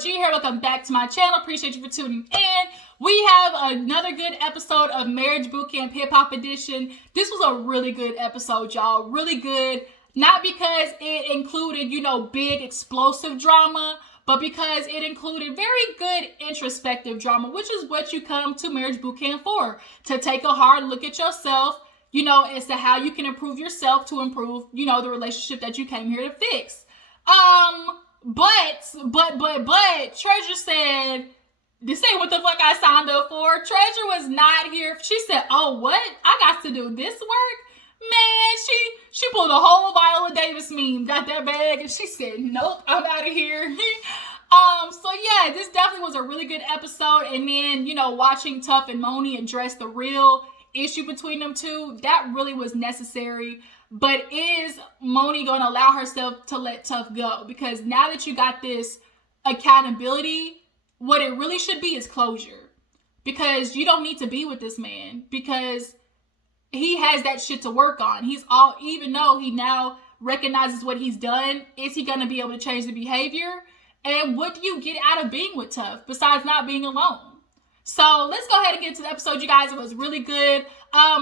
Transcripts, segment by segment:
G here. Welcome back to my channel. Appreciate you for tuning in. We have another good episode of Marriage Bootcamp Hip Hop Edition. This was a really good episode, y'all. Really good. Not because it included, big explosive drama, but because it included very good introspective drama, which is what you come to Marriage Bootcamp for. To take a hard look at yourself, as to how you can improve yourself to improve, the relationship that you came here to fix. But Treasure said, this ain't what the fuck I signed up for. Treasure was not here. She said, oh, what? I got to do this work? Man, she pulled a whole Viola Davis meme, got that bag, and she said, nope, I'm out of here. So yeah, this definitely was a really good episode. And then, watching Tuff and Moani address the real issue between them two, that really was necessary. But is Monie going to allow herself to let Tuff go? Because now that you got this accountability, what it really should be is closure. Because you don't need to be with this man. Because he has that shit to work on. Even though he now recognizes what he's done, is he going to be able to change the behavior? And what do you get out of being with Tuff besides not being alone? So let's go ahead and get to the episode, you guys. It was really good.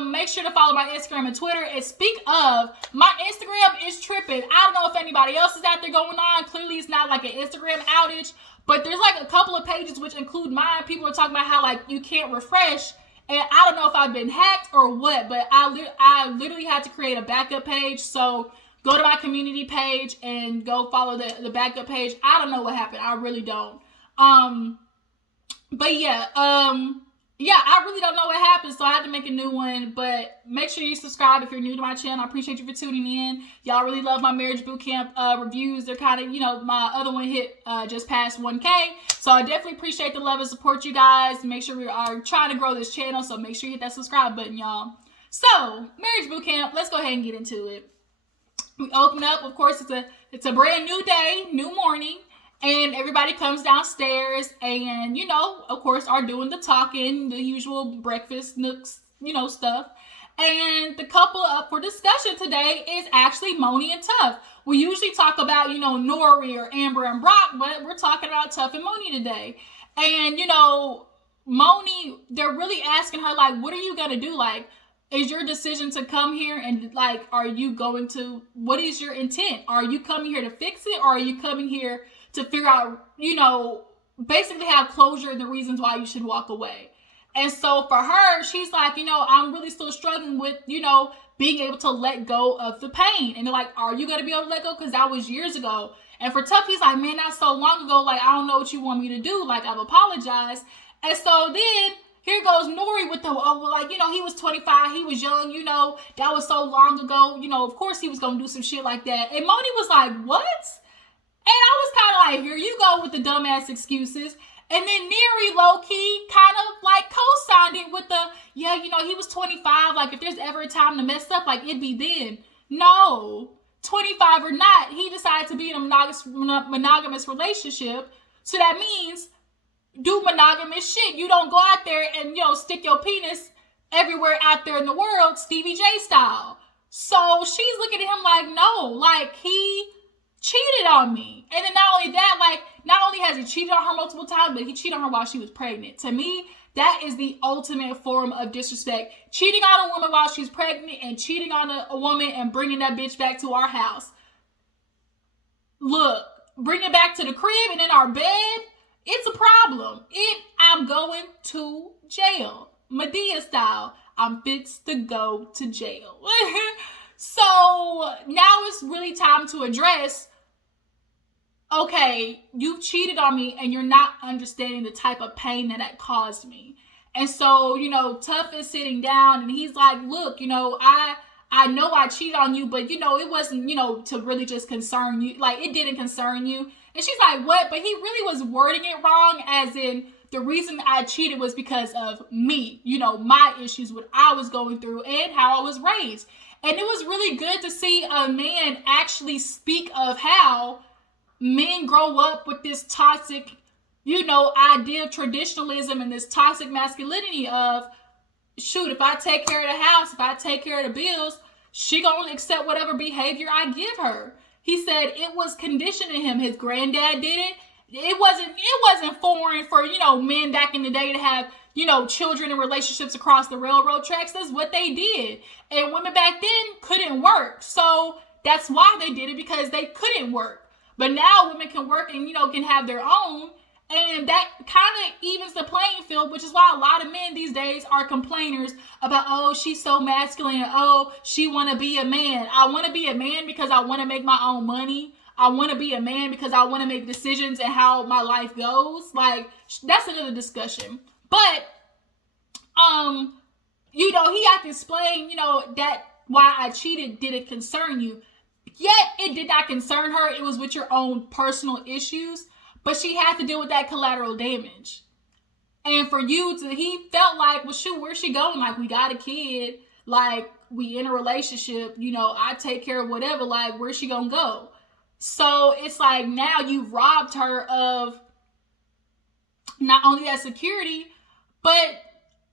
Make sure to follow my Instagram and Twitter. And speak of, my Instagram is tripping. I don't know if anybody else is out there going on. Clearly, it's not like an Instagram outage. But there's like a couple of pages which include mine. People are talking about how you can't refresh. And I don't know if I've been hacked or what. But I literally had to create a backup page. So go to my community page and go follow the backup page. I don't know what happened. I really don't. But yeah, I really don't know what happened, so I had to make a new one. But make sure you subscribe if you're new to my channel. I appreciate you for tuning in. Y'all really love my Marriage Bootcamp reviews. They're kind of, my other one hit just past 1K. So I definitely appreciate the love and support, you guys. Make sure we are trying to grow this channel, so make sure you hit that subscribe button, y'all. So, Marriage Bootcamp, let's go ahead and get into it. We open up, of course, it's a brand new day, new morning. And everybody comes downstairs and, of course, are doing the talking, the usual breakfast nooks, stuff. And the couple up for discussion today is actually Monie and Tuff. We usually talk about, Nori or Amber and Brock, but we're talking about Tuff and Monie today. And, Monie, they're really asking her, what are you going to do? Is your decision to come here and, are you going to, what is your intent? Are you coming here to fix it, or are you coming here to figure out, basically have closure and the reasons why you should walk away? And so for her, she's like, I'm really still struggling with, being able to let go of the pain. And they're like, are you going to be able to let go? Because that was years ago. And for Tuff, he's like, man, that's so long ago. I don't know what you want me to do. I've apologized. And so then here goes Nori with the, he was 25. He was young, that was so long ago. Of course he was going to do some shit like that. And Monie was like, what? And I was kind of like, here you go with the dumbass excuses. And then Miri, low-key, kind of co-signed it with the, he was 25. If there's ever a time to mess up, it'd be then. No, 25 or not, he decided to be in a monogamous relationship. So that means do monogamous shit. You don't go out there and, stick your penis everywhere out there in the world, Stevie J style. So she's looking at him like, no, he cheated on me. And then not only that, not only has he cheated on her multiple times, but he cheated on her while she was pregnant. To me, that is the ultimate form of disrespect. Cheating on a woman while she's pregnant and cheating on a woman and bringing that bitch back to our house. Look, bring it back to the crib and in our bed, it's a problem. I'm going to jail. Madea style. I'm fixed to go to jail. So now it's really time to address, okay, you've cheated on me and you're not understanding the type of pain that caused me. And so, Tuff is sitting down and he's like, look, I know I cheated on you, but, it wasn't, to really just concern you. It didn't concern you. And she's like, what? But he really was wording it wrong, as in the reason I cheated was because of me, my issues, what I was going through and how I was raised. And it was really good to see a man actually speak of how men grow up with this toxic, idea of traditionalism and this toxic masculinity of, shoot, if I take care of the house, if I take care of the bills, she gonna accept whatever behavior I give her. He said it was conditioned in him. His granddad did it, It wasn't foreign for, men back in the day to have, children and relationships across the railroad tracks. That's what they did. And women back then couldn't work. So that's why they did it, because they couldn't work. But now women can work and, can have their own. And that kind of evens the playing field, which is why a lot of men these days are complainers about, oh, she's so masculine. Oh, she want to be a man. I want to be a man because I want to make my own money. I want to be a man because I want to make decisions and how my life goes. Like, that's another discussion. But, he had to explain, that why I cheated didn't concern you. Yet, it did not concern her. It was with your own personal issues. But she had to deal with that collateral damage. And for you he felt like, well, shoot, where's she going? Like, we got a kid. Like, we in a relationship. I take care of whatever. Like, where's she gonna go? So it's like now you've robbed her of not only that security, but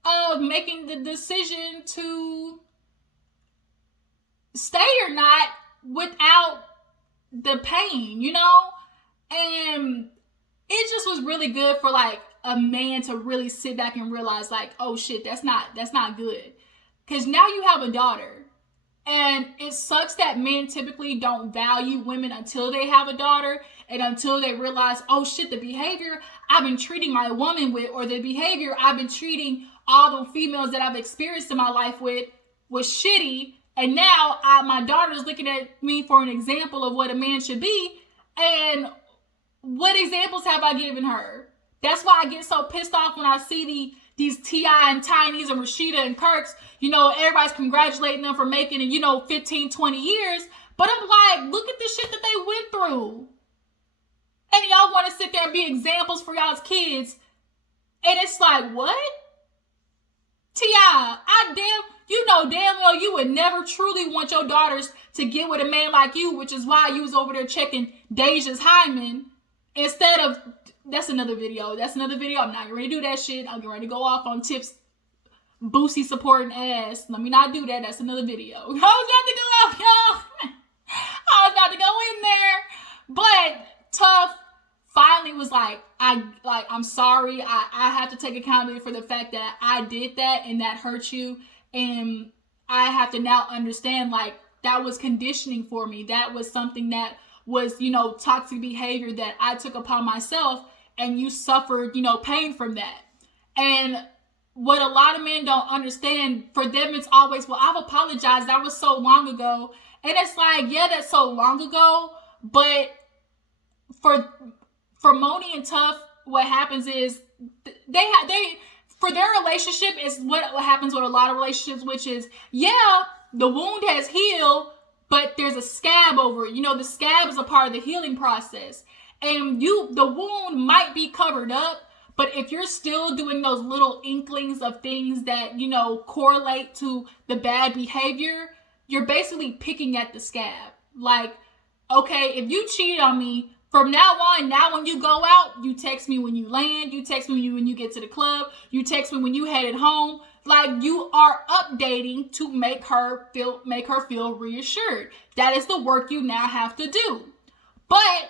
of making the decision to stay or not without the pain, And it just was really good for like a man to really sit back and realize like, oh shit, that's not good. Because now you have a daughter. And it sucks that men typically don't value women until they have a daughter and until they realize, oh shit, the behavior I've been treating my woman with, or the behavior I've been treating all the females that I've experienced in my life with was shitty. And now my daughter's looking at me for an example of what a man should be. And what examples have I given her? That's why I get so pissed off when I see these T.I. and Tinys and Rashida and Kirks, everybody's congratulating them for making it, 15, 20 years. But I'm like, look at the shit that they went through. And y'all want to sit there and be examples for y'all's kids. And it's like, what? T.I., damn well you would never truly want your daughters to get with a man like you, which is why you was over there checking Deja's hymen instead of... That's another video. I'm not ready to do that shit. I'm ready to go off on Tips Boosie supporting ass. Let me not do that. That's another video. I was about to go off, y'all. I was about to go in there. But Tuff finally was like, I'm sorry. I have to take accountability for the fact that I did that and that hurt you. And I have to now understand, like, that was conditioning for me. That was something that was, toxic behavior that I took upon myself. And you suffered, pain from that. And what a lot of men don't understand, for them it's always, well, I've apologized. That was so long ago. And it's like, yeah, that's so long ago. But for Monie and Tuff, what happens is they for their relationship is what happens with a lot of relationships, which is, yeah, the wound has healed, but there's a scab over it. The scab is a part of the healing process. And the wound might be covered up, but if you're still doing those little inklings of things that, correlate to the bad behavior, you're basically picking at the scab. Like, okay, if you cheated on me, from now on, when you go out, you text me when you land, you text me when you get to the club, you text me when you headed home. Like, you are updating to make her feel reassured. That is the work you now have to do. But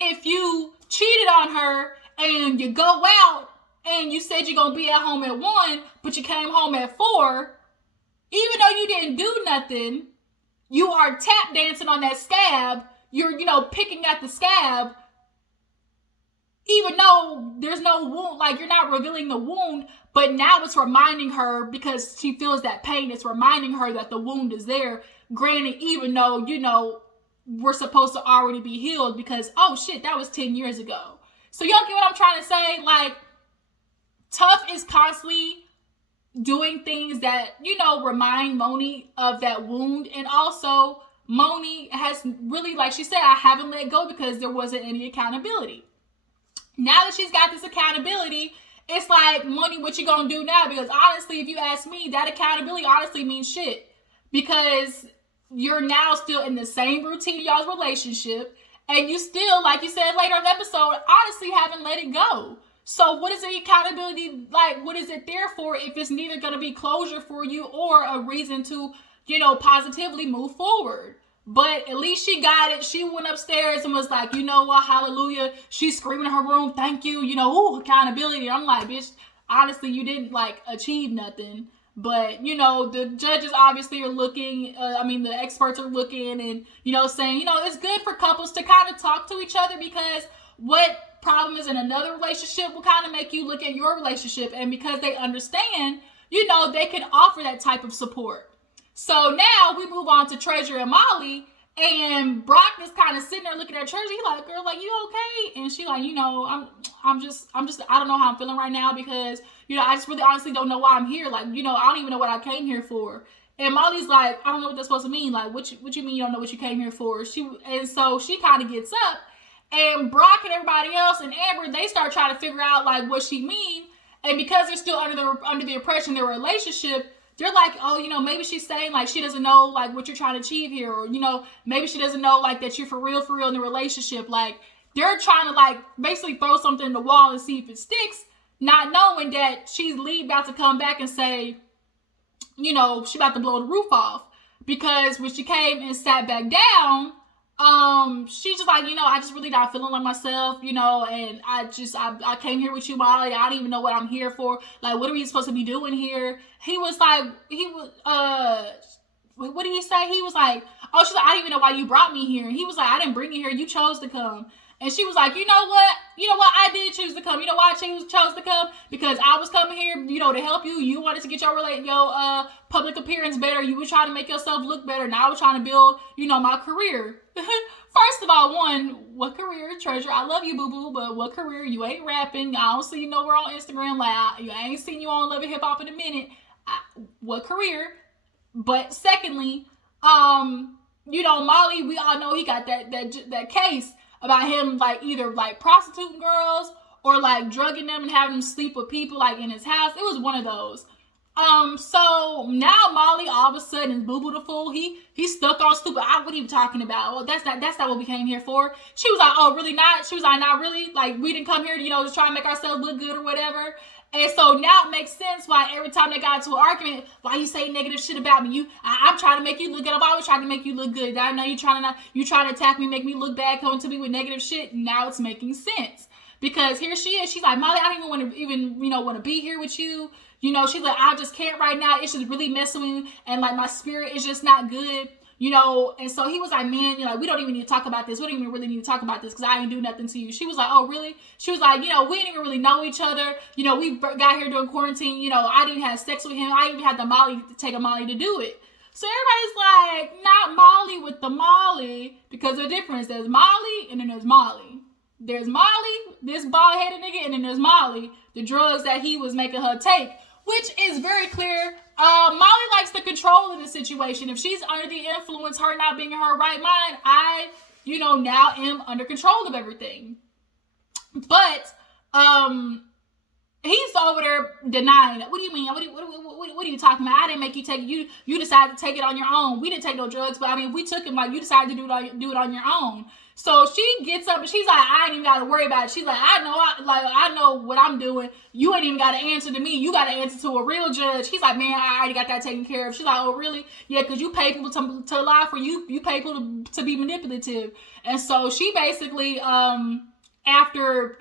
if you cheated on her and you go out and you said you're going to be at home at 1, but you came home at 4, even though you didn't do nothing, you are tap dancing on that scab. You're, picking at the scab, even though there's no wound, like you're not revealing the wound, but now it's reminding her, because she feels that pain, it's reminding her that the wound is there. Granted, even though, we're supposed to already be healed because, oh shit, that was 10 years ago. So y'all get what I'm trying to say? Like, Tuff is constantly doing things that, remind Monie of that wound. And also, Monie has really, like she said, I haven't let go because there wasn't any accountability. Now that she's got this accountability, it's like, Monie, what you gonna do now? Because honestly, if you ask me, that accountability honestly means shit. Because you're now still in the same routine of y'all's relationship, and you still, like you said later in the episode, honestly haven't let it go. So what is the accountability like? What is it there for if it's neither going to be closure for you or a reason to, positively move forward? But at least she got it. She went upstairs and was like, you know what, hallelujah. She's screaming in her room, thank you, you know, ooh, accountability. I'm like, bitch, honestly, you didn't like achieve nothing. But, you know, the judges obviously are looking, the experts are looking and, you know, saying, you know, it's good for couples to kind of talk to each other, because what problem is in another relationship will kind of make you look at your relationship. And because they understand, you know, they can offer that type of support. So now we move on to Treasure and Molly, and Brock is kind of sitting there looking at Treasure. He's like, girl, like, you okay? And she like, you know, I'm just, I don't know how I'm feeling right now, because, you know, I just really honestly don't know why I'm here. Like, you know, I don't even know what I came here for. And Molly's like, I don't know what that's supposed to mean. Like, what you mean you don't know what you came here for? And so she kind of gets up, and Brock and everybody else and Amber, they start trying to figure out like what she mean. And because they're still under the impression their relationship, they're like, oh, you know, maybe she's saying like she doesn't know like what you're trying to achieve here, or, you know, maybe she doesn't know like that you're for real in the relationship. Like, they're trying to like basically throw something in the wall and see if it sticks, not knowing that she's about to come back and say, you know, she about to blow the roof off. Because when she came and sat back down, she's just like, you know, I just really not feeling like myself, you know, and I came here with you, Molly. I don't even know what I'm here for. Like, what are we supposed to be doing here? He was like, what did he say? He was like, oh, she's like, I didn't even know why you brought me here. And he was like, I didn't bring you here. You chose to come. And she was like, you know what? I did choose to come. You know why I chose to come? Because I was coming here, you know, to help you. You wanted to get your public appearance better. You were trying to make yourself look better. And I was trying to build, you know, my career. First of all, what career, Treasure? I love you, boo-boo, but what career? You ain't rapping. I don't see you nowhere on Instagram. Like, I ain't seen you on Love and Hip Hop in a minute. What career? But secondly, you know, Molly, we all know he got that case about him like either like prostituting girls or like drugging them and having them sleep with people like in his house. It was one of those. So now Molly all of a sudden is boo-boo the fool. He's stuck on stupid. What are you talking about? Well, that's not what we came here for. She was like, oh, really not? She was like, not really. Like, we didn't come here to, you know, just try and make ourselves look good or whatever. And so now it makes sense why every time they got into an argument, why you say negative shit about me? I'm trying to make you look good. I'm always trying to make you look good. I know you trying to attack me, make me look bad, coming to me with negative shit. Now it's making sense. Because here she is. She's like, Molly, I don't even want to be here with you. You know, she's like, I just can't right now. It's just really messing with me. And like my spirit is just not good. You know, and so he was like, man, you know, we don't even need to talk about this. We don't even really need to talk about this because I ain't do nothing to you. She was like, oh, really? She was like, you know, we didn't even really know each other. You know, we got here during quarantine. You know, I didn't have sex with him. I even had to take a Molly to do it. So everybody's like, not Molly with the Molly, because the difference, there's Molly and then there's Molly. There's Molly, this bald-headed nigga, and then there's Molly, the drugs that he was making her take, which is very clear. Molly likes the control in the situation. If she's under the influence, her not being in her right mind, I, you know, now am under control of everything. But he's over there denying it. What do you mean? What are you talking about? I didn't make you take it. You decided to take it on your own. We didn't take no drugs, but I mean, we took it. Like, you decided to do it on your own. So she gets up and she's like, I ain't even got to worry about it. She's like, I know what I'm doing. You ain't even got to answer to me. You got to answer to a real judge. He's like, man, I already got that taken care of. She's like, oh, really? Yeah, because you pay people to lie for you. You pay people to be manipulative. And so she basically, after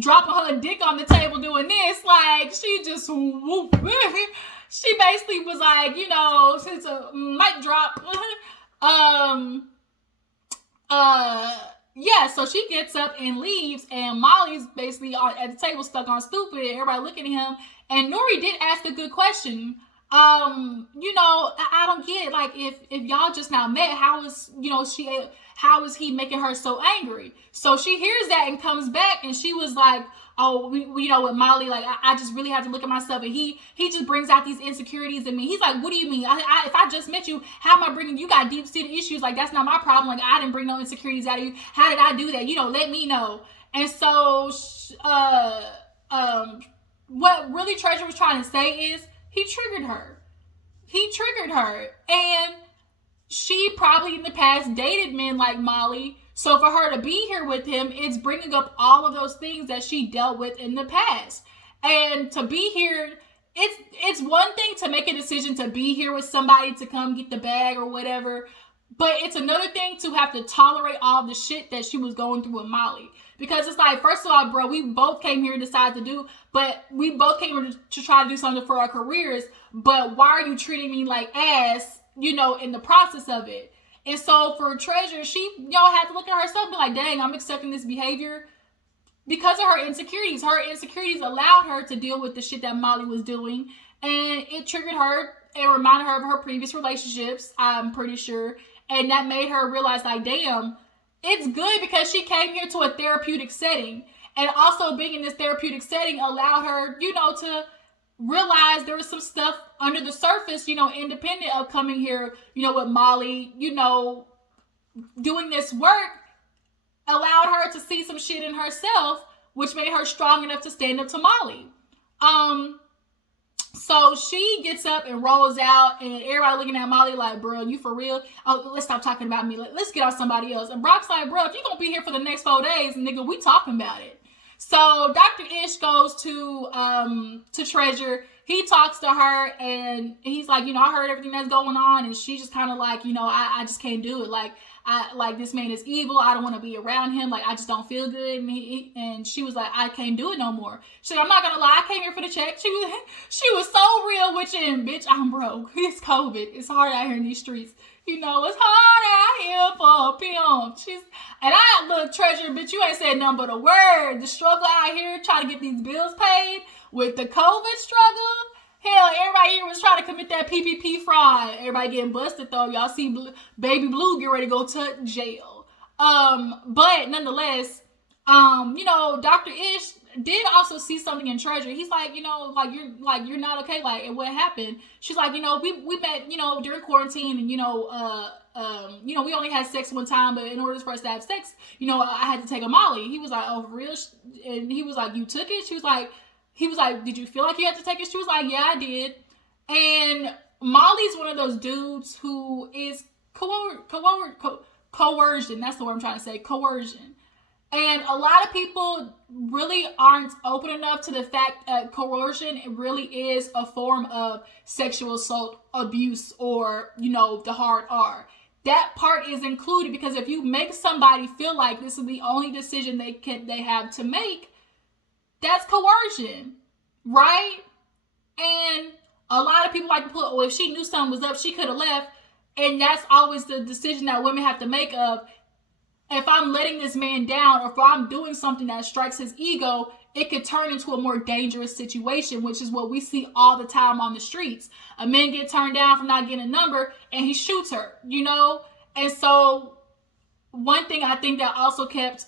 dropping her dick on the table doing this, like, she just whoop. She basically was like, you know, since a mic drop, yeah, so she gets up and leaves, and Molly's basically at the table stuck on stupid, everybody looking at him, and Nori did ask a good question. You know, I don't get it, like, if y'all just now met, how is he making her so angry? So she hears that and comes back, and she was like, oh, you know, with Molly, like, I just really have to look at myself, and he just brings out these insecurities in me. He's like, what do you mean? If I just met you, how am I bringing, you got deep-seated issues, like, that's not my problem, like, I didn't bring no insecurities out of you. How did I do that? You know, let me know. And so, what really Treasure was trying to say is, he triggered her. And she probably in the past dated men like Molly. So for her to be here with him, it's bringing up all of those things that she dealt with in the past. And to be here, it's one thing to make a decision to be here with somebody to come get the bag or whatever. But it's another thing to have to tolerate all the shit that she was going through with Molly. Because it's like, first of all, bro, we both came here and decided to do, but we both came here to try to do something for our careers. But why are you treating me like ass, in the process of it? And so for Treasure, she, had to look at herself and be like, dang, I'm accepting this behavior because of her insecurities. Her insecurities allowed her to deal with the shit that Molly was doing. And it triggered her and reminded her of her previous relationships, I'm pretty sure. And that made her realize, like, damn, it's good because she came here to a therapeutic setting. And also being in this therapeutic setting allowed her, to realize there was some stuff under the surface, independent of coming here, with Molly, doing this work allowed her to see some shit in herself, which made her strong enough to stand up to Molly. So she gets up and rolls out, and everybody looking at Molly like, bro, you for real? Oh, let's stop talking about me. Let's get on somebody else. And Brock's like, bro, if you're going to be here for the next 4 days, nigga, we talking about it. So Dr.Ish goes to Treasure. He talks to her, and he's like, I heard everything that's going on, and she just kind of like, I just can't do it. Like, this man is evil. I don't want to be around him. Like, I just don't feel good. And she was like, I can't do it no more. She's like, I'm not going to lie. I came here for the check. She was so real with you. And bitch, I'm broke. It's COVID. It's hard out here in these streets. It's hard out here for a pimp. And I look, Treasure, bitch, you ain't said nothing but a word. The struggle out here trying to get these bills paid with the COVID struggle. Hell, everybody here was trying to commit that PPP fraud. Everybody getting busted though. Y'all see Baby Blue get ready to go to jail. But nonetheless, Dr.Ish did also see something in Treasure. He's like, you're not okay. Like, and what happened? She's like, we met, during quarantine, and we only had sex one time, but in order for us to have sex, I had to take a Molly. He was like, oh, for real? And he was like, you took it? He was like, did you feel like you had to take it? She was like, yeah, I did. And Molly's one of those dudes who is coercion. That's the word I'm trying to say, coercion. And a lot of people really aren't open enough to the fact that coercion really is a form of sexual assault, abuse, or, the hard R. That part is included because if you make somebody feel like this is the only decision they have to make, that's coercion, right? And a lot of people like to put, well, if she knew something was up, she could have left. And that's always the decision that women have to make of, if I'm letting this man down or if I'm doing something that strikes his ego, it could turn into a more dangerous situation, which is what we see all the time on the streets. A man get turned down for not getting a number and he shoots her, And so one thing I think that also kept,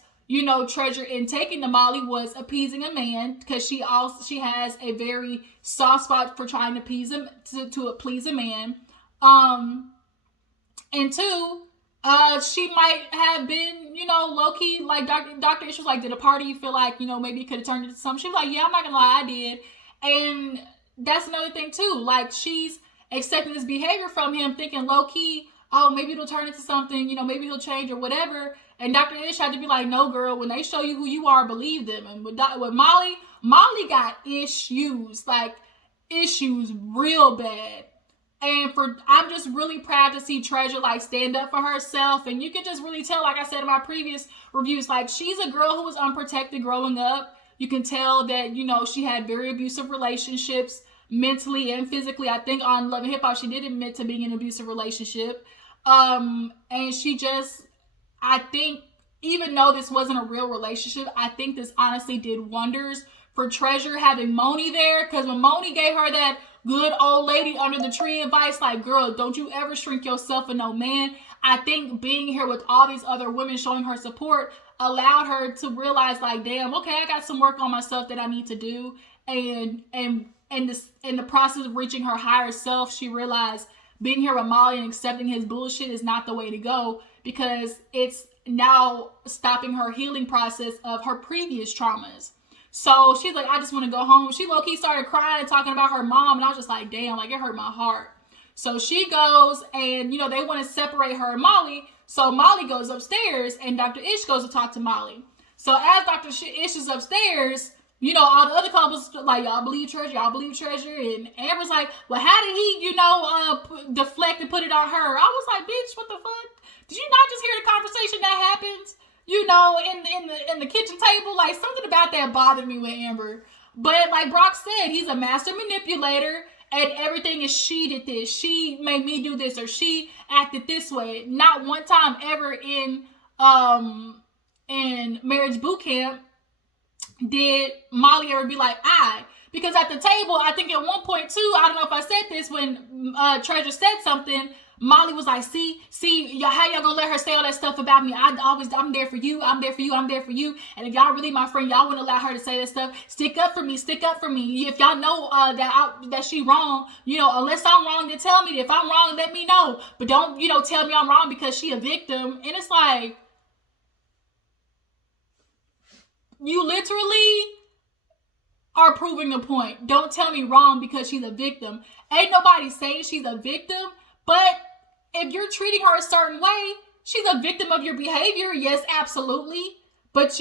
Treasure in taking the Molly was appeasing a man, because she has a very soft spot for trying to please him, to please a man. And two, she might have been, low-key, like Dr.Ish was like, did a party you feel like, maybe it could have turned into something? She was like, yeah, I'm not gonna lie, I did. And that's another thing too. Like, she's accepting this behavior from him, thinking low-key, oh, maybe it'll turn into something, maybe he'll change or whatever. And Dr.Ish had to be like, no, girl, when they show you who you are, believe them. And with Molly got issues, like issues real bad. And I'm just really proud to see Treasure like stand up for herself. And you can just really tell, like I said in my previous reviews, like she's a girl who was unprotected growing up. You can tell that, she had very abusive relationships mentally and physically. I think on Love and Hip Hop, she did admit to being in an abusive relationship. And she just, I think, even though this wasn't a real relationship, I think this honestly did wonders for Treasure having Monie there. Because when Monie gave her that good old lady under the tree advice, like, girl, don't you ever shrink yourself for no man. I think being here with all these other women showing her support allowed her to realize, like, damn, okay, I got some work on myself that I need to do. And in the process of reaching her higher self, she realized being here with Molly and accepting his bullshit is not the way to go, because it's now stopping her healing process of her previous traumas. So she's like, I just want to go home. She low-key started crying and talking about her mom, and I was just like, damn, like it hurt my heart. So she goes and, they want to separate her and Molly. So Molly goes upstairs and Dr.Ish goes to talk to Molly. So as Dr. Ish is upstairs, You know, all the other couples like, y'all believe Treasure, and Amber's like, well, how did he, deflect and put it on her? I was like, bitch, what the fuck? Did you not just hear the conversation that happens? In the kitchen table, like something about that bothered me with Amber. But like Brock said, he's a master manipulator, and everything is she did this, she made me do this, or she acted this way. Not one time ever in marriage boot camp did Molly ever be like, because at the table, I think at one point too, I don't know if I said this, when Treasure said something, Molly was like, see, how y'all gonna let her say all that stuff about me? I'm there for you, I'm there for you, I'm there for you. And if y'all really my friend, y'all wouldn't allow her to say that stuff. Stick up for me. If y'all know that she wrong, unless I'm wrong, then tell me. If I'm wrong, let me know. But don't, tell me I'm wrong because she a victim. And it's like, you literally are proving the point. Don't tell me wrong because she's a victim. Ain't nobody saying she's a victim, but if you're treating her a certain way, she's a victim of your behavior. Yes, absolutely. But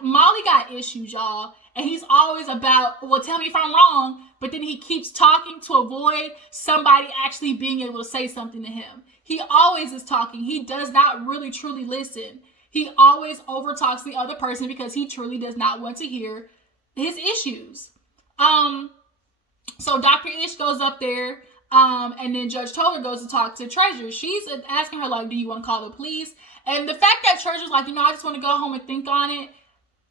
Molly got issues, y'all. And he's always about, well, tell me if I'm wrong. But then he keeps talking to avoid somebody actually being able to say something to him. He always is talking. He does not really truly listen. He always overtalks the other person because he truly does not want to hear his issues. So Dr. Ish goes up there, and then Judge Toller goes to talk to Treasure. She's asking her, like, do you want to call the police? And the fact that Treasure's like, I just want to go home and think on it,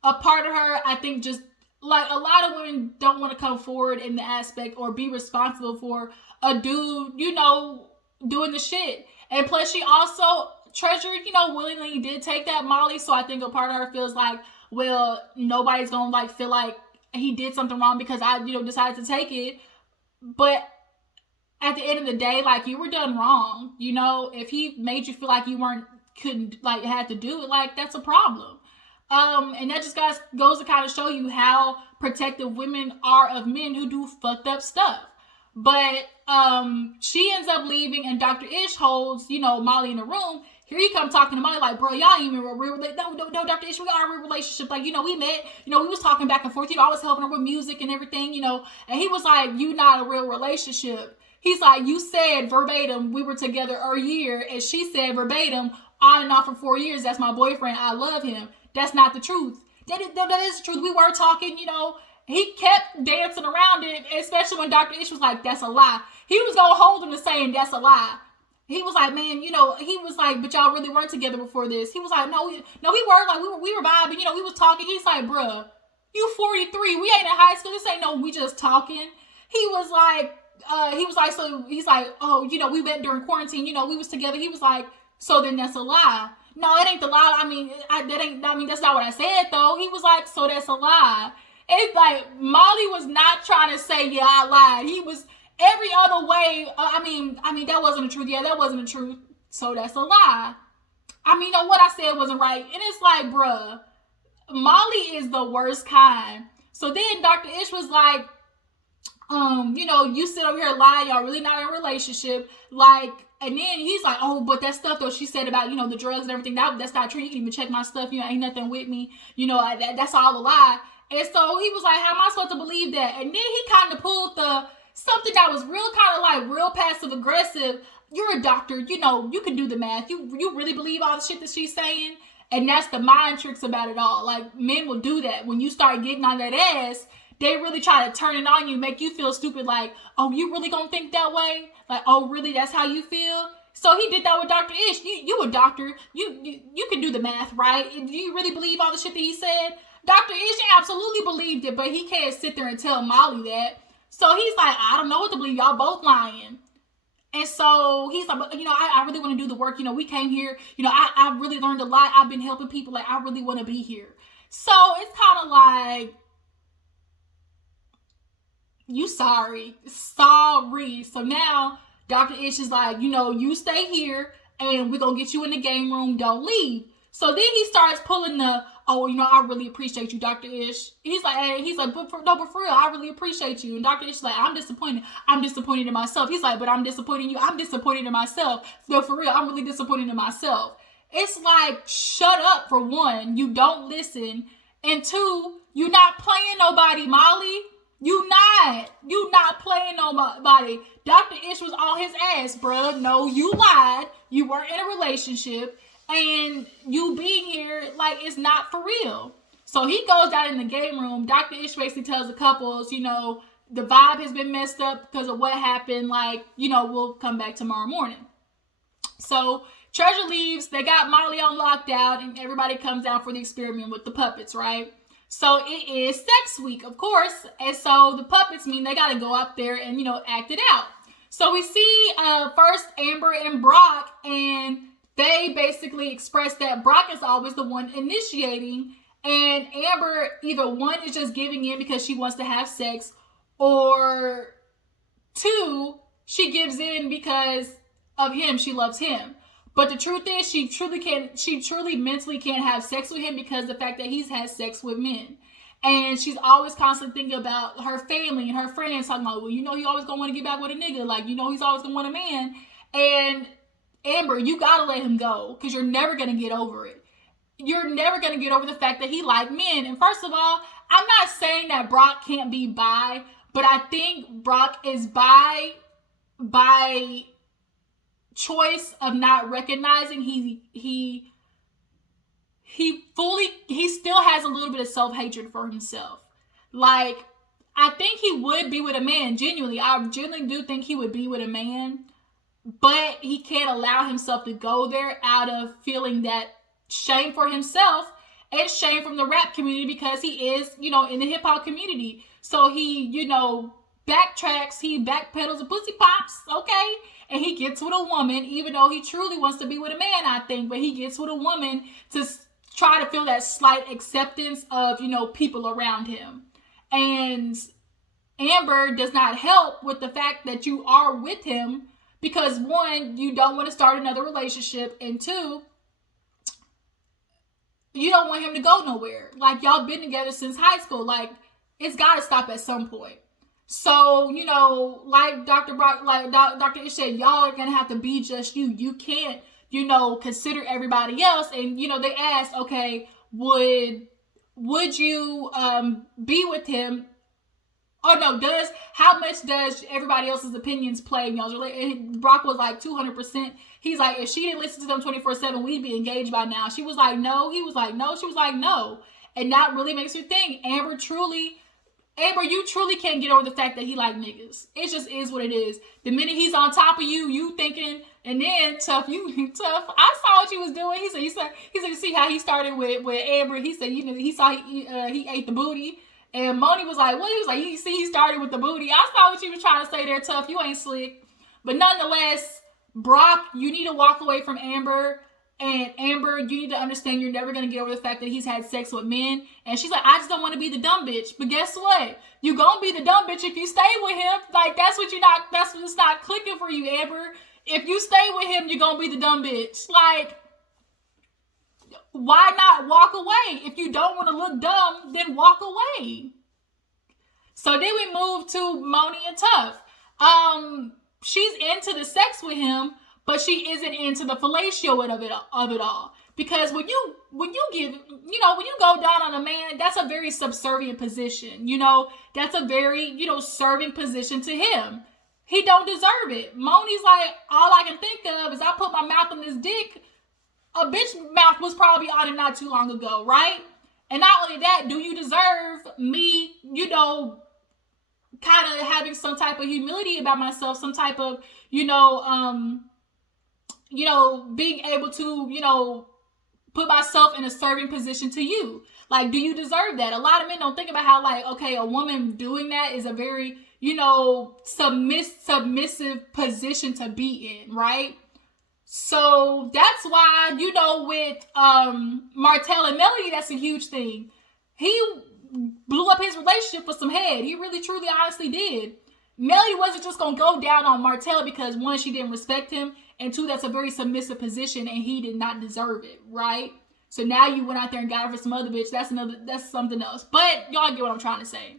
a part of her, I think, just, like, a lot of women don't want to come forward in the aspect or be responsible for a dude, doing the shit. And plus, she also, Treasure, willingly did take that Molly, so I think a part of her feels like, well, nobody's gonna, like, feel like he did something wrong because I, decided to take it. But at the end of the day, like, you were done wrong. If he made you feel like you couldn't, like, had to do it, like, that's a problem. And that just goes to kind of show you how protective women are of men who do fucked up stuff. But she ends up leaving, and Dr. Ish holds, Molly in the room. Here he come talking to Molly like, bro, y'all ain't even real. No, Dr. Ish, we are a real relationship. Like, we met, we was talking back and forth. I was helping her with music and everything, And he was like, you not a real relationship. He's like, you said verbatim, we were together a year. And she said verbatim, on and off for 4 years. That's my boyfriend. I love him. That's not the truth. That is the truth. We were talking, He kept dancing around it, especially when Dr. Ish was like, that's a lie. He was going to hold him to saying that's a lie. He was like, man, he was like, but y'all really weren't together before this. He was like, no, we were. Like, we were vibing, we was talking. He's like, bruh, you 43. We ain't in high school. This ain't no, we just talking. He was like, so he's like, oh, we met during quarantine. We was together. He was like, so then that's a lie. No, it ain't the lie. That's not what I said, though. He was like, so that's a lie. It's like, Molly was not trying to say, yeah, I lied. He was every other way. That wasn't the truth. Yeah, that wasn't the truth. So that's a lie. What I said wasn't right. And it's like, bruh, Molly is the worst kind. So then Dr. Ish was like, you sit over here lying. Y'all really not in a relationship. Like, and then he's like, oh, but that stuff though she said about, the drugs and everything, that's not true. You can even check my stuff. Ain't nothing with me. That's all a lie. And so he was like, how am I supposed to believe that? And then he kind of pulled something that was real kind of like real passive aggressive. You're a doctor, you can do the math. You really believe all the shit that she's saying? And that's the mind tricks about it all. Like, men will do that. When you start getting on that ass, they really try to turn it on you, make you feel stupid. Like, oh, you really gonna think that way? Like, oh, really? That's how you feel? So he did that with Dr. Ish. You a doctor. You can do the math, right? Do you really believe all the shit that he said? Dr. Ish absolutely believed it, but he can't sit there and tell Molly that. So he's like, I don't know what to believe. Y'all both lying. And so he's like, I really want to do the work. We came here. I really learned a lot. I've been helping people. Like, I really want to be here. So it's kind of like, you sorry. So now Dr. Ish is like, you stay here and we're going to get you in the game room. Don't leave. So then he starts pulling the, oh, I really appreciate you, Dr. Ish. He's like, but for real, I really appreciate you. And Dr. Ish is like, I'm disappointed. I'm disappointed in myself. He's like, but I'm disappointed in you. I'm disappointed in myself. No, for real, I'm really disappointed in myself. It's like, shut up, for one. You don't listen. And two, You not playing nobody, Molly. You not playing nobody. Dr. Ish was on his ass, bruh. No, you lied. You weren't in a relationship. And you being here, like, it's not for real. So he goes down in the game room. Dr. Ish basically tells the couples, you know, the vibe has been messed up because of what happened. Like, you know, we'll come back tomorrow morning. So Treasure leaves. They got Molly on lockdown, and everybody comes out for the experiment with the puppets, right? So it is sex week, of course. And so the puppets mean they got to go up there and, you know, act it out. So we see first Amber and Brock, and they basically express that Brock is always the one initiating. And Amber, either one, is just giving in because she wants to have sex, or two, she gives in because of him. She loves him. But the truth is, she truly mentally can't have sex with him because of the fact that he's had sex with men. And she's always constantly thinking about her family and her friends, talking about, well, you know, he always gonna want to get back with a nigga. Like, you know, he's always gonna want a man. And Amber, you gotta let him go because you're never gonna get over it. You're never gonna get over the fact that he liked men. And first of all, I'm not saying that Brock can't be bi, but I think Brock is bi by choice of not recognizing he still has a little bit of self-hatred for himself. Like, I think he would be with a man, genuinely. I genuinely do think he would be with a man, but he can't allow himself to go there out of feeling that shame for himself and shame from the rap community because he is, you know, in the hip hop community. So he, you know, backtracks, he backpedals and pussy pops, okay? And he gets with a woman, even though he truly wants to be with a man, I think. But he gets with a woman to try to feel that slight acceptance of, you know, people around him. And Amber does not help with the fact that you are with him because, one, you don't want to start another relationship. And two, you don't want him to go nowhere. Like, y'all been together since high school. Like, it's got to stop at some point. So, you know, like Dr. Ish said, y'all are going to have to be just you. You can't, you know, consider everybody else. And, you know, they asked, okay, would you be with him? Oh, no, how much does everybody else's opinions play in y'all's relationship? And Brock was like 200%. He's like, if she didn't listen to them 24/7, we'd be engaged by now. She was like, no. He was like, no. She was like, no. And that really makes you think, Amber, you truly can't get over the fact that he like niggas. It just is what it is. The minute he's on top of you, you thinking, and then Tuff, I saw what you was doing. He said, you see how he started with Amber. He said, you know, he saw he ate the booty. And Monie was like, well, he was like, you see, he started with the booty. I saw what you was trying to say there, Tuff. You ain't slick. But nonetheless, Brock, you need to walk away from Amber. And Amber, you need to understand you're never going to get over the fact that he's had sex with men. And she's like, I just don't want to be the dumb bitch. But guess what? You're going to be the dumb bitch if you stay with him. Like, that's what's not clicking for you, Amber. If you stay with him, you're going to be the dumb bitch. Like, why not walk away? If you don't want to look dumb, then walk away. So then we move to Monie and Tuff. She's into the sex with him, but she isn't into the fellatio of it all. Because when you go down on a man, that's a very subservient position. You know, that's a very, you know, serving position to him. He don't deserve it. Monie's like, all I can think of is I put my mouth on this dick. A bitch mouth was probably on it not too long ago, right? And not only that, do you deserve me, you know, kind of having some type of humility about myself, some type of, being able to, you know, put myself in a serving position to you. Like, do you deserve that? A lot of men don't think about how, like, okay, a woman doing that is a very, you know, submissive position to be in, right? So that's why, you know, with Martell and Melody, that's a huge thing. He blew up his relationship for some head. He really, truly, honestly did. Melody wasn't just going to go down on Martell because, one, she didn't respect him, and two, that's a very submissive position, and he did not deserve it, right? So now you went out there and got her for some other bitch. That's something else. But y'all get what I'm trying to say.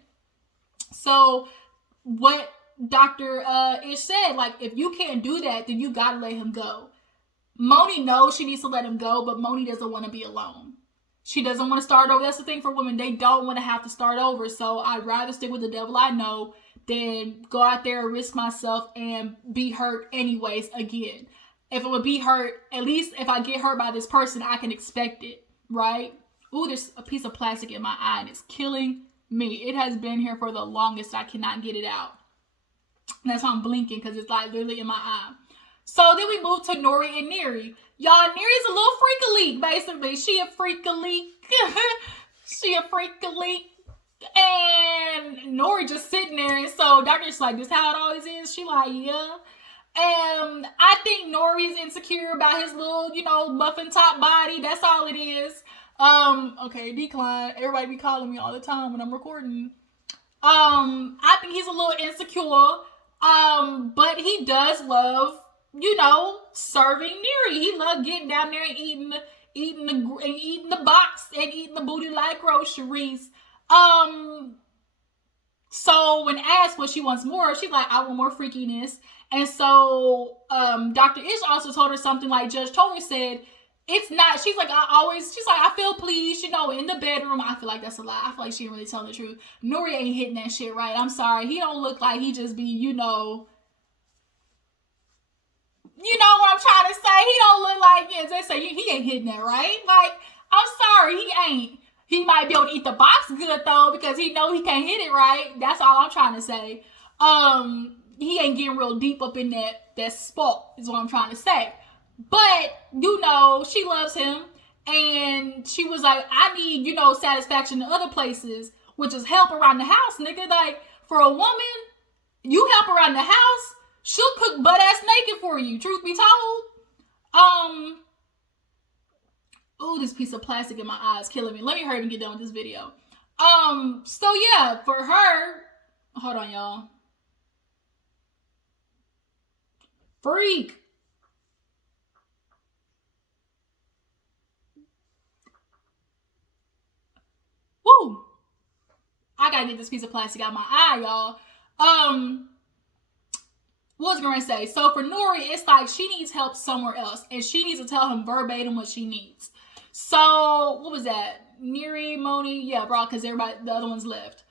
So what Dr. Ish said, like, if you can't do that, then you got to let him go. Monie knows she needs to let him go, but Monie doesn't want to be alone. She doesn't want to start over. That's the thing for women. They don't want to have to start over. So I'd rather stick with the devil I know than go out there and risk myself and be hurt anyways again. If I'm going to be hurt, at least if I get hurt by this person, I can expect it, right? Ooh, there's a piece of plastic in my eye and it's killing me. It has been here for the longest. I cannot get it out. And that's why I'm blinking, because it's like literally in my eye. So then we move to Nori and Miri. Y'all, Neri's a little freak-a-leak, basically. She a freak-a-leak. She a freak-a-leak. And Nori just sitting there. And so Dr.Ish like, this how it always is? She like, yeah. And I think Nori's insecure about his little, muffin top body. That's all it is. Okay, decline. Everybody be calling me all the time when I'm recording. I think he's a little insecure. But he does love, serving Miri. He loved getting down there and eating the box and eating the booty like groceries. So when asked what she wants more, she's like, I want more freakiness. And so, Dr.Ish also told her something like Judge Toller said, it's not, she's like, I feel pleased, in the bedroom. I feel like that's a lie. I feel like she ain't really telling the truth. Nori ain't hitting that shit right. I'm sorry. He don't look like he just be, you know what I'm trying to say? He don't look like, as they say, he ain't hitting that right. Like, I'm sorry, he ain't. He might be able to eat the box good though, because he know he can't hit it right. That's all I'm trying to say. He ain't getting real deep up in that spot, is what I'm trying to say. But, she loves him. And she was like, I need, satisfaction in other places, which is help around the house, nigga. Like, for a woman, you help around the house, she'll cook butt ass naked for you, truth be told. Ooh, this piece of plastic in my eye is killing me. Let me hurry and get done with this video. So yeah, for her, hold on, y'all. Freak. Woo. I gotta get this piece of plastic out of my eye, y'all. What was I gonna say? So for Nori, it's like she needs help somewhere else, and she needs to tell him verbatim what she needs. So what was that? Miri, Monie, yeah, bro, because the other ones left.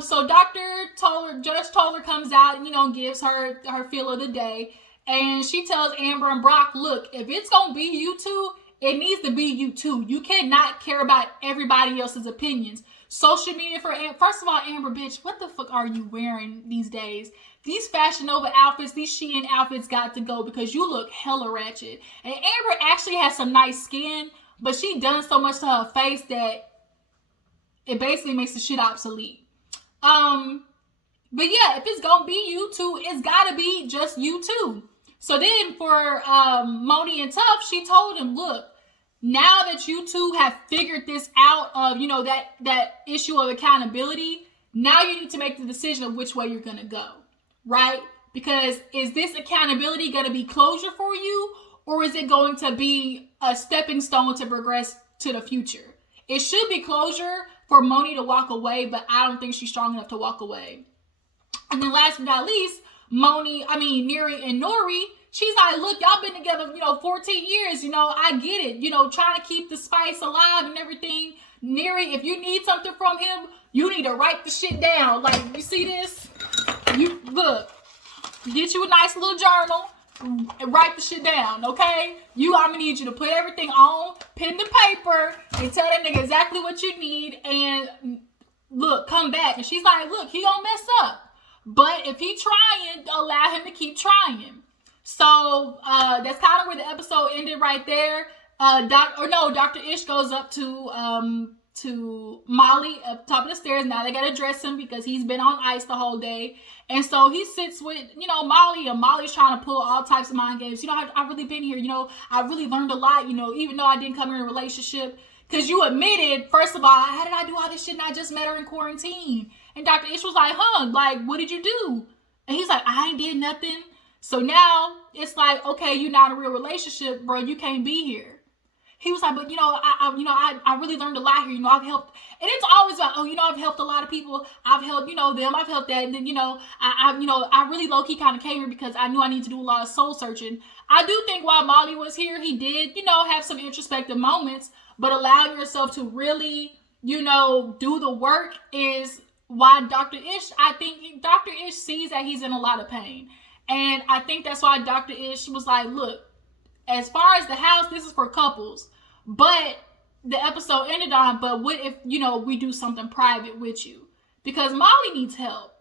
So Judge Toller comes out and gives her feel of the day, and she tells Amber and Brock, look, if it's gonna be you two, it needs to be you two. You cannot care about everybody else's opinions. Social media first of all, Amber, bitch, what the fuck are you wearing these days? These Fashion Nova outfits, these Shein outfits got to go because you look hella ratchet. And Amber actually has some nice skin, but she done so much to her face that it basically makes the shit obsolete. But yeah, if it's gonna be you two, it's gotta be just you two. So then for Monie and Tuff, she told him, look, now that you two have figured this out of, that issue of accountability, now you need to make the decision of which way you're gonna go, right? Because is this accountability gonna be closure for you, or is it going to be a stepping stone to progress to the future? It should be closure for Monie to walk away, but I don't think she's strong enough to walk away. And then last but not least, Miri and Nori, she's like, look, y'all been together, 14 years, I get it, trying to keep the spice alive and everything. Miri, if you need something from him, you need to write the shit down. Like, you see this? You, look, get you a nice little journal and write the shit down, okay? I'm gonna need you to put everything on pen to paper and tell that nigga exactly what you need, and look, come back. And she's like, look, he gonna mess up, but if he trying, allow him to keep trying. So that's kind of where the episode ended right there. Dr.Ish goes up to Molly up top of the stairs. Now they gotta dress him because he's been on ice the whole day. And so he sits with, Molly, and Molly's trying to pull all types of mind games. I've really been here, I've really learned a lot, even though I didn't come in a relationship. Because you admitted, first of all, how did I do all this shit and I just met her in quarantine? And Dr.Ish was like, what did you do? And he's like, I ain't did nothing. So now it's like, okay, you're not in a real relationship, bro. You can't be here. He was like, but I really learned a lot here. I've helped, and it's always about, I've helped a lot of people. I've helped, them. I've helped that, and then I really low key kind of came here because I knew I need to do a lot of soul searching. I do think while Molly was here, he did, have some introspective moments. but allowing yourself to really, you know, do the work is why Dr.Ish, I think Dr.Ish sees that he's in a lot of pain. And I think that's why Dr.Ish was like, look, as far as the house, this is for couples. But the episode ended on, but what if, you know, we do something private with you? Because Molly needs help.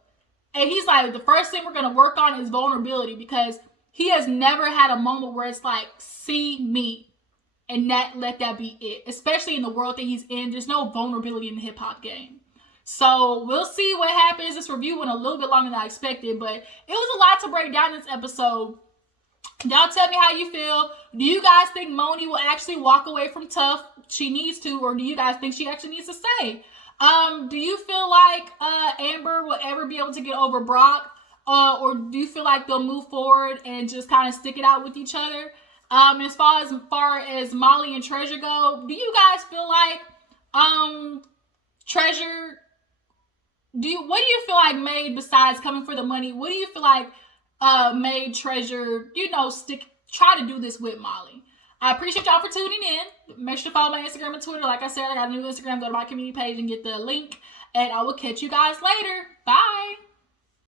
And he's like, the first thing we're going to work on is vulnerability, because he has never had a moment where it's like, see me, and let that be it. Especially in the world that he's in, there's no vulnerability in the hip hop game. So we'll see what happens. This review went a little bit longer than I expected, but it was a lot to break down in this episode. Y'all tell me how you feel. Do you guys think Monie will actually walk away from Tuff? She needs to, or do you guys think she actually needs to stay? Do you feel like Amber will ever be able to get over Brock? Or do you feel like they'll move forward and just kind of stick it out with each other? As far as Molly and Treasure go, do you guys feel like Treasure, what do you feel like made, besides coming for the money, what do you feel like made Treasure, you know, try to do this with Molly? I appreciate y'all for tuning in. Make sure to follow my Instagram and Twitter. Like I said, I got a new Instagram. Go to my community page and get the link. And I will catch you guys later. Bye.